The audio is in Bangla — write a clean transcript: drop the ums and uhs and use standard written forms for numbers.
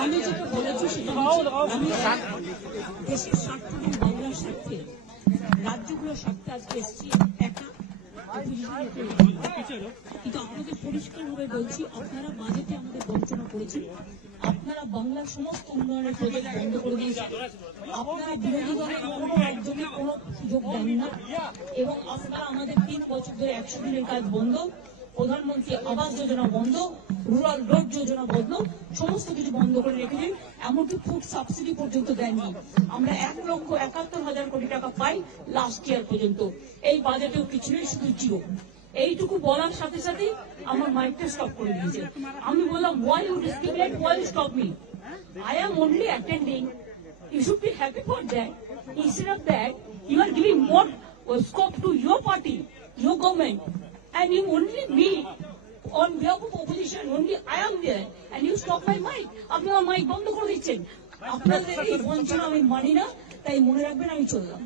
আমি যেটা বলেছি সেটা আমি দেশের স্বার্থ এবং বাংলার স্বার্থে রাজ্যগুলোর স্বার্থে আজকে এসেছি একা। কিন্তু আপনাদের পরিষ্কারভাবে বলছি, আপনারা বাজেটে আমাদের বঞ্চনা করেছেন, আপনারা বাংলার সমস্ত উন্নয়নের প্রজেক্ট বন্ধ করে দিয়েছেন, আপনারা বিরোধী দলের কোনো রাজ্যকে কোনো সুযোগ দেন না, এবং আপনারা আমাদের 3 বছর ধরে 100 দিনের কাজ বন্ধ, প্রধানমন্ত্রী আবাস যোজনা বন্ধ, রুরাল রোড যোজনা বন্ধ, সমস্ত কিছু বন্ধ করে রেখেছেন। এমনকি ফুড সাবসিডি পর্যন্ত দেননি। আমরা 1,71,000 কোটি টাকা পাই লাস্ট ইয়ার পর্যন্ত। এই বাজেটেও কিছু নেই, শুধু জিরো। এইটুকু বলার সাথে সাথে আমার মাইকটা স্টপ করে দিয়েছে। আমি বললাম, why you discriminate, why you stop me? I am only attending. You should be happy for that. Instead of that, you are giving more scope to your party, your government, and you only me on behalf of opposition, only I am there, and you stop my mic. আপনি আমার মাইক বন্ধ করে দিচ্ছেন। আপনাদের এই বঞ্চনা আমি মানি না, তাই মনে রাখবেন আমি চললাম।